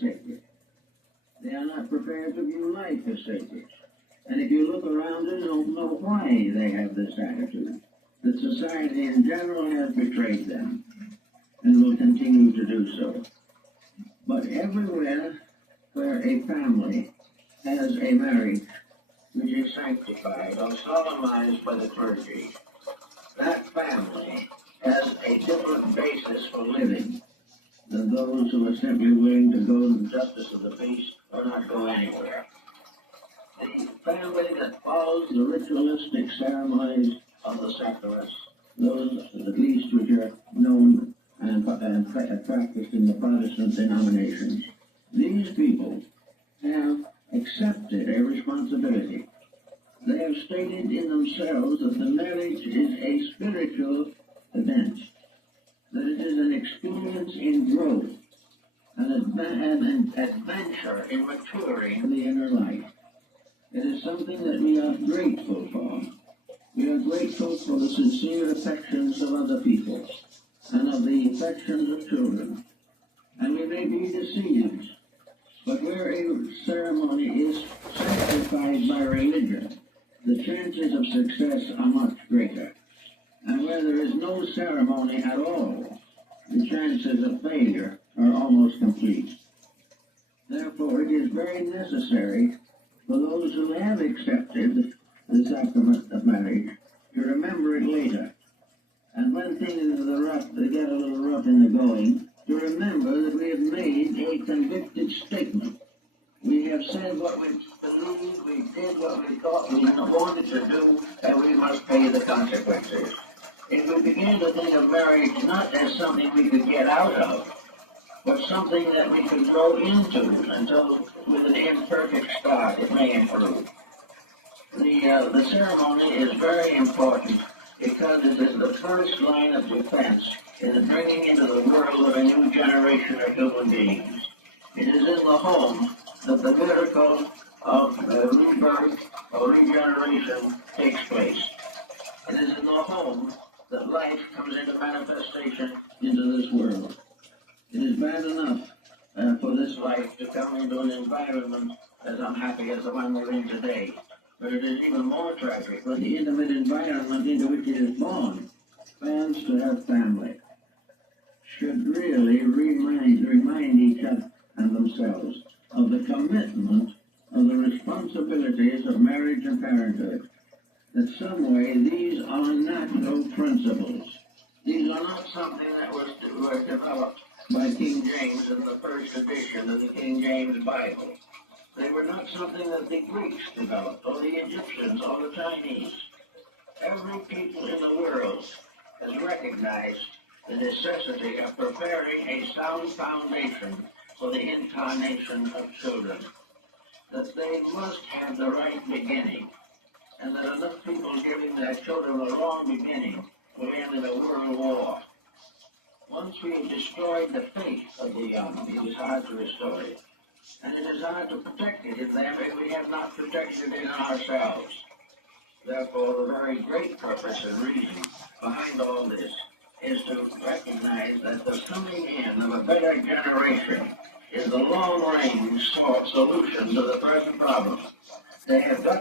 sacred. They are not prepared to view life as sacred. And if you look around, you don't know why they have this attitude. That society in general has betrayed them and will continue to do so. But everywhere where a family has a marriage which is sanctified or solemnized by the clergy, that family has a different basis for living than those who are simply willing to go to the justice of the peace or not go anywhere. The family that follows the ritualistic ceremonies of the sacraments, those at least which are known and practiced in the Protestant denominations, these people have accepted a responsibility. They have stated in themselves that the marriage is a spiritual event, that it is an experience in growth, an adventure in maturing the inner life. It is something that we are grateful for. We are grateful for the sincere affections of other people and of the affections of children. And we may be deceived, but where a ceremony is sanctified by religion, the chances of success are much greater. And where there is no ceremony at all, the chances of failure are almost complete. Therefore, it is very necessary for those who have accepted the sacrament of marriage to remember it later. And when things are rough, they get a little rough in the going, to remember that we have made a convicted statement. We have said what we believed, we did what we thought we wanted to do, and we must pay the consequences. If we begin to think of marriage not as something we could get out of, but something that we could grow into until with an imperfect start it may improve. The ceremony is very important because it is the first line of defense in the bringing into the world of a new generation of human beings. It is in the home that the miracle of rebirth or regeneration takes place. It is in the home that life comes into manifestation into this world. It is bad enough for this life to come into an environment as unhappy as the one we're in today. But it is even more tragic when the intimate environment into which it is born fails to have family. Should really remind each other and themselves of the commitment of the responsibilities of marriage and parenthood. That some way these are natural principles. These are not something that was developed by King James in the first edition of the King James Bible. They were not something that the Greeks developed, or the Egyptians, or the Chinese. Every people in the world has recognized the necessity of preparing a sound foundation for the incarnation of children. That they must have the right beginning, and that enough people giving their children a wrong beginning will end in a world war. Once we have destroyed the faith of the young, it is hard to restore it. And it is hard to protect it if we have not protected it in ourselves. Therefore, the very great purpose and reason behind all this is to recognize that the coming in of a better generation is the long-range solution to the present problem. They have got